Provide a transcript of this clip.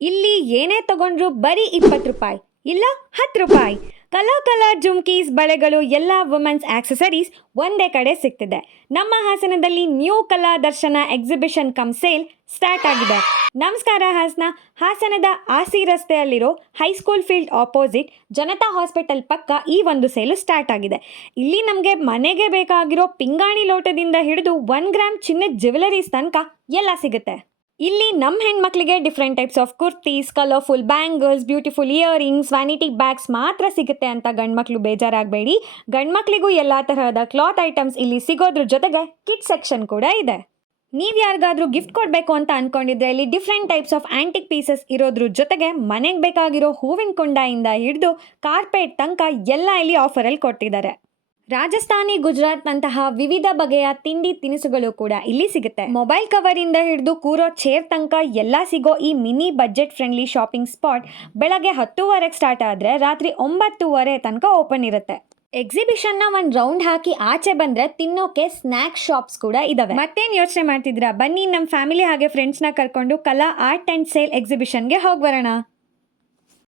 ಇಲ್ಲಿ ಏನೇ ತಗೊಂಡ್ರು ಬರೀ ಇಪ್ಪತ್ತು ರೂಪಾಯಿ ಇಲ್ಲ ಹತ್ತು ರೂಪಾಯಿ. ಕಲಾ ಕಲರ್ ಜುಮ್ಕೀಸ್ ಬಳೆಗಳು ಎಲ್ಲ ವುಮೆನ್ಸ್ ಆಕ್ಸೆಸರೀಸ್ ಒಂದೇ ಕಡೆ ಸಿಗ್ತಿದೆ. ನಮ್ಮ ಹಾಸನದಲ್ಲಿ ನ್ಯೂ ಕಲಾ ದರ್ಶನ ಎಕ್ಸಿಬಿಷನ್ ಕಮ್ ಸೇಲ್ ಸ್ಟಾರ್ಟ್ ಆಗಿದೆ. ನಮಸ್ಕಾರ ಹಾಸನ. ಹಾಸನದ ಆಸಿ ರಸ್ತೆಯಲ್ಲಿರೋ high school field opposite Janata hospital ಪಕ್ಕ ಈ ಒಂದು ಸೇಲು ಸ್ಟಾರ್ಟ್ ಆಗಿದೆ. ಇಲ್ಲಿ ನಮಗೆ ಮನೆಗೆ ಬೇಕಾಗಿರೋ ಪಿಂಗಾಣಿ ಲೋಟದಿಂದ ಹಿಡಿದು ಒನ್ ಗ್ರಾಮ್ ಚಿನ್ನದ ಜ್ಯುವೆಲರೀಸ್ ತನಕ ಎಲ್ಲ ಸಿಗುತ್ತೆ. ಇಲ್ಲಿ ನಮ್ಮ ಹೆಣ್ಮಕ್ಳಿಗೆ different types of kurtis colourful bangles beautiful earrings vanity bags ಮಾತ್ರ ಸಿಗುತ್ತೆ ಅಂತ ಗಂಡ್ಮಕ್ಳು ಬೇಜಾರಾಗಬೇಡಿ. ಗಂಡ್ಮಕ್ಳಿಗೂ ಎಲ್ಲ ತರಹದ ಕ್ಲಾತ್ ಐಟಮ್ಸ್ ಇಲ್ಲಿ ಸಿಗೋದ್ರ ಜೊತೆಗೆ ಕಿಟ್ ಸೆಕ್ಷನ್ ಕೂಡ ಇದೆ. ನೀವು ಯಾರಿಗಾದ್ರೂ ಗಿಫ್ಟ್ ಕೊಡಬೇಕು ಅಂತ ಅನ್ಕೊಂಡಿದ್ರೆ ಇಲ್ಲಿ different types of antique pieces ಇರೋದ್ರ ಜೊತೆಗೆ ಮನೆಗೆ ಬೇಕಾಗಿರೋ ಹೂವಿನ ಕೊಂಡಾಯಿಂದ ಹಿಡಿದು ಕಾರ್ಪೆಟ್ ತನಕ ಎಲ್ಲ ಇಲ್ಲಿ ಆಫರಲ್ಲಿ ಕೊಟ್ಟಿದ್ದಾರೆ. ರಾಜಸ್ಥಾನಿ, ಗುಜರಾತ್ನಂತಹ ವಿವಿಧ ಬಗೆಯ ತಿಂಡಿ ತಿನಿಸುಗಳು ಕೂಡ ಇಲ್ಲಿ ಸಿಗುತ್ತೆ. ಮೊಬೈಲ್ ಕವರ್ ಇಂದ ಹಿಡಿದು ಕೂರೋ ಚೇರ್ ತನಕ ಎಲ್ಲ ಸಿಗೋ ಈ mini budget friendly shopping spot ಬೆಳಗ್ಗೆ ಹತ್ತುವರೆಗೆ ಸ್ಟಾರ್ಟ್ ಆದ್ರೆ ರಾತ್ರಿ ಒಂಬತ್ತುವರೆ ತನಕ ಓಪನ್ ಇರುತ್ತೆ. ಎಕ್ಸಿಬಿಷನ್ನ ಒಂದು ರೌಂಡ್ ಹಾಕಿ ಆಚೆ ಬಂದ್ರೆ ತಿನ್ನೋಕೆ ಸ್ನ್ಯಾಕ್ ಶಾಪ್ಸ್ ಕೂಡ ಇದಾವೆ. ಮತ್ತೇನು ಯೋಚನೆ ಮಾಡ್ತಿದ್ರ ಬನ್ನಿ ನಮ್ಮ ಫ್ಯಾಮಿಲಿ ಹಾಗೆ ಫ್ರೆಂಡ್ಸ್ನ ಕರ್ಕೊಂಡು ಕಲಾ ಆರ್ಟ್ ಅಂಡ್ ಸೇಲ್ ಎಕ್ಸಿಬಿಷನ್ಗೆ ಹೋಗಿ ಬರೋಣ.